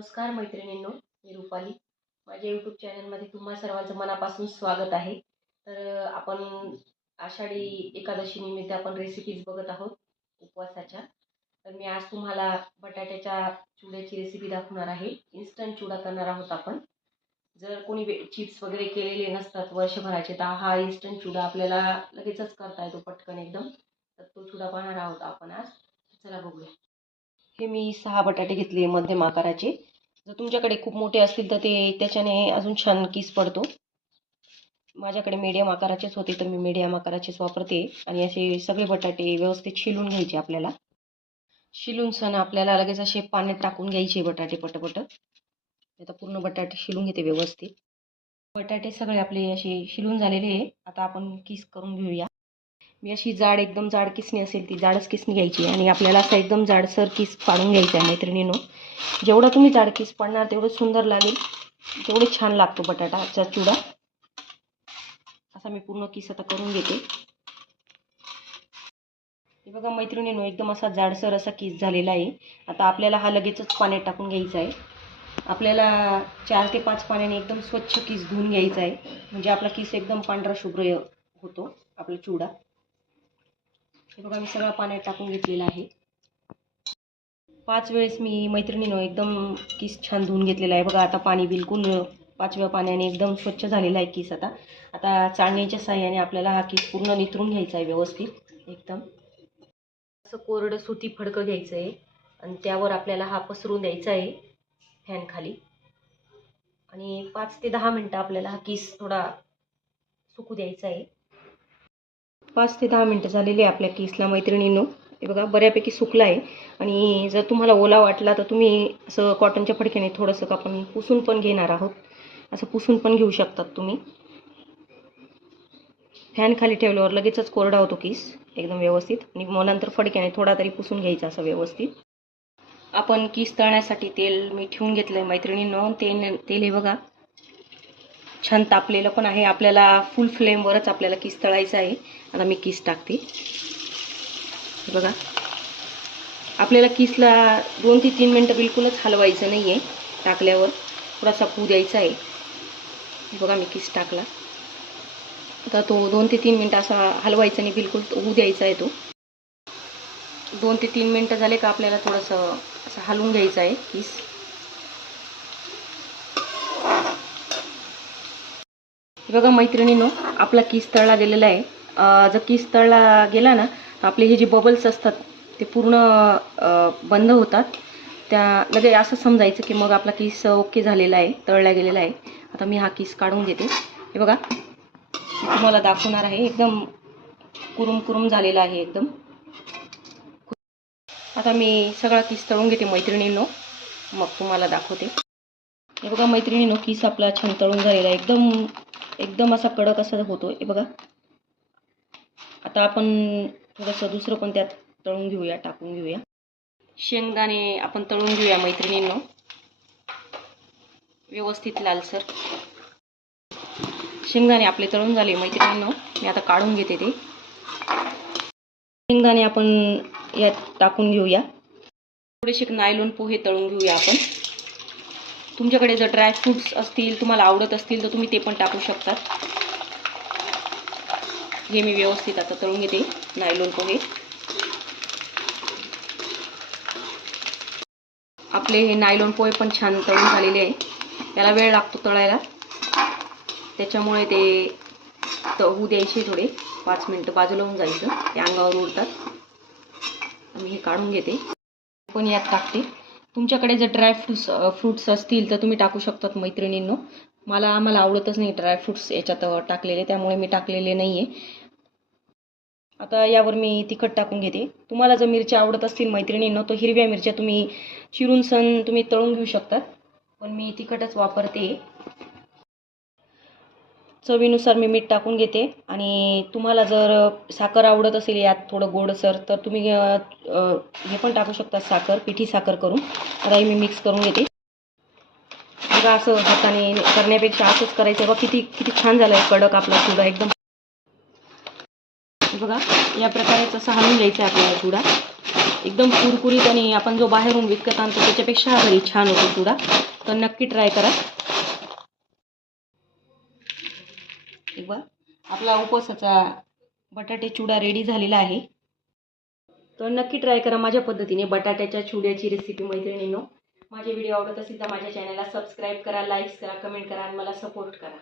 नमस्कार मैत्रिणींनो मी रुपाली. माझ्या यूट्यूब चॅनलमध्ये तुम्हा सर्वांचं मनापासून स्वागत आहे. तर आपण आषाढी एकादशी निमित्त आपण रेसिपीज बघत आहोत उपवासाच्या. तर मी आज तुम्हाला बटाट्याच्या चुड्याची रेसिपी दाखवणार आहे. इन्स्टंट चुडा करणार आहोत आपण. जर कोणी चिप्स वगैरे केलेले नसतात वर्षभराचे तर हा इन्स्टंट चुडा आपल्याला लगेचच करता येतो पटकन एकदम. तर तो चुडा पाहणार आहोत आपण आज. चला बघूया. हे मी सहा बटाटे घेतले मध्यम आकाराचे. जर तुमच्याकडे खूप मोठे असतील तर ते त्याच्याने अजून छान किस पडतो. माझ्याकडे मीडियम आकाराचेच होते तर मी मीडियम आकाराचेच वापरते. आणि असे सगळे बटाटे व्यवस्थित शिलून घ्यायचे आपल्याला. शिलून सण आपल्याला लगेच असे पाण्यात टाकून घ्यायचे बटाटे पटपट. आता पूर्ण बटाटे शिलून घेते व्यवस्थित. बटाटे सगळे आपले असे शिलून झालेले आहे. आता आपण किस करून घेऊया. मी अशी जाड एकदम जाड किसणी असेल ती जाडच किसणी घ्यायची आणि आपल्याला असा एकदम जाडसर किस पाडून घ्यायचा आहे मैत्रिणीनो. जेवढं तुम्ही जाड किस पाडणार तेवढं सुंदर लागेल. तेवढे छान लागतो बटाटाचा चिवडा असा मी पूर्ण किस आता करून घेते. हे बघा मैत्रिणीनो एकदम असा जाडसर असा किस झालेला आहे. आता आपल्याला हा लगेचच पाण्यात टाकून घ्यायचा आहे. आपल्याला चार ते पाच पाण्याने एकदम स्वच्छ किस धुवून घ्यायचा आहे. म्हणजे आपला किस एकदम पांढरा शुभ्र होतो आपला चिवडा हे बघा मी सगळं पाण्यात टाकून घेतलेलं आहे. पाच वेळेस मी मैत्रिणीनं एकदम किस छान धुवून घेतलेला आहे. बघा आता पाणी बिलकुल पाचव्या पाण्याने एकदम स्वच्छ झालेला आहे किस आता. आता चाळणीच्या साह्याने आपल्याला हा किस पूर्ण नितरून घ्यायचा आहे व्यवस्थित एकदम. असं कोरडं सुती फडकं घ्यायचं आहे आणि त्यावर आपल्याला हा पसरून द्यायचा आहे फॅन खाली. आणि पाच ते दहा मिनटं आपल्याला हा किस थोडा सुकू द्यायचा आहे. पाच ते दहा मिनटं झालेली आहे आपल्या केसला मैत्रिणींनो. हे बघा बऱ्यापैकी सुकला आहे. आणि जर तुम्हाला ओला वाटला तर तुम्ही असं कॉटनच्या फडक्याने थोडंसं आपण पुसून पण घेणार आहोत. असं पुसून पण घेऊ शकतात तुम्ही. फॅन खाली ठेवल्यावर लगेचच कोरडा होतो केस एकदम व्यवस्थित. आणि मग नंतर फडक्याने थोडा तरी पुसून घ्यायचा असं व्यवस्थित. आपण केस तळण्यासाठी तेल मी ठेवून घेतलं आहे मैत्रिणींनो. तेल तेल हे बघा छान तापलेलं पण आहे. आपल्याला फुल फ्लेमवरच आपल्याला किस तळायचं आहे. आता मी किस टाकते. बघा. आपल्याला किसला दोन ते तीन मिनटं बिलकुलच हलवायचं नाही आहे टाकल्यावर थोडासा पू द्यायचा आहे. बघा मी किस टाकला. आता तो दोन ते तीन मिनटं असा हलवायचा नाही. बिलकुल होऊ द्यायचा आहे तो. दोन ते तीन मिनटं झाले का आपल्याला थोडंसं असं हलवून घ्यायचं आहे किस बघा मैत्रिणीनो आपला किस तळला गेलेला आहे. जर किस तळला गेला ना तर आपले हे जे बबल्स असतात ते पूर्ण बंद होतात. त्या लगे असं समजायचं की मग आपला किस ओके झालेला आहे तळला गेलेला आहे. आता मी हा किस काढून घेते हे बघा तुम्हाला दाखवणार आहे. एकदम कुरुम कुरुम झालेला आहे एकदम. आता मी सगळा किस तळून घेते मैत्रिणींनो. मग तुम्हाला दाखवते. हे बघा मैत्रिणीनो किस आपला छान तळून झालेला आहे. एकदम एकदम असा कडक असा होतो हे बघा. आता आपण थोडंसं दुसरं पण त्यात तळून घेऊया टाकून घेऊया. शेंगदाणे आपण तळून घेऊया मैत्रिणींनो. व्यवस्थित लालसर. शेंगदाणे आपले तळून झाले मैत्रिणींनो. मी आता काढून घेते ते. शेंगदाणे आपण यात टाकून घेऊया. थोडेसे नायलॉन पोहे तळून घेऊया आपण. तुमच्याकडे जर ड्रायफ्रूट्स असतील तुम्हाला आवडत असतील तर तुम्ही ते पण टाकू शकता. हे मी व्यवस्थित आता तळून घेते. नायलॉन पोहे. आपले हे नायलॉन पोहे पण छान तळून झालेले आहे. त्याला वेळ लागतो तळायला. त्याच्यामुळे ते होऊ द्यायचे थोडे. पाच मिनटं बाजूला होऊन जायचं ते. अंगावर उडतात. मी हे काढून घेते. पण यात टाकते. तुमच्याकडे जर ड्रायफ्रूट्स फ्रूट्स असतील तर तुम्ही टाकू शकतात मैत्रिणींनो. मला आम्हाला आवडतच नाही ड्रायफ्रूट्स याच्यात टाकलेले. त्यामुळे मी टाकलेले नाही आहे आता यावर मी तिखट टाकून घेते. तुम्हाला जर मिरच्या आवडत असतील मैत्रिणींनो तर हिरव्या मिरच्या तुम्ही चिरून सण तुम्ही तळून घेऊ शकतात. पण मी तिखटच वापरते. चवीनुसार मी मीठ टाकून घेते. आणि तुम्हाला जर साखर आवडत असेल यात थोडं गोडसर तर तुम्ही हे पण टाकू शकता साखर पिठी साखर करून. आता मी मिक्स करून घेते. बघा असं हाताने करण्यापेक्षा असंच करायचं. बघा किती किती छान झालं आहे कडक आपला चुडा एकदम. बघा या प्रकारे असं हलवून घ्यायचं आहे आपल्याला चुडा एकदम कुरकुरीत आणि आपण जो बाहेरून विकत आणतो त्याच्यापेक्षा घरी छान होतो चुडा तर नक्की ट्राय करा. किंवा आपला उपवासाचा बटाटे चुडा रेडी झालेला आहे. तर नक्की ट्राय करा माझ्या पद्धतीने बटाट्याच्या चुड्याची रेसिपी मैत्रिणींनो. माझे व्हिडिओ आवडत असेल तर माझ्या चॅनलला सबस्क्राईब करा लाईक्स करा कमेंट करा आणि मला सपोर्ट करा.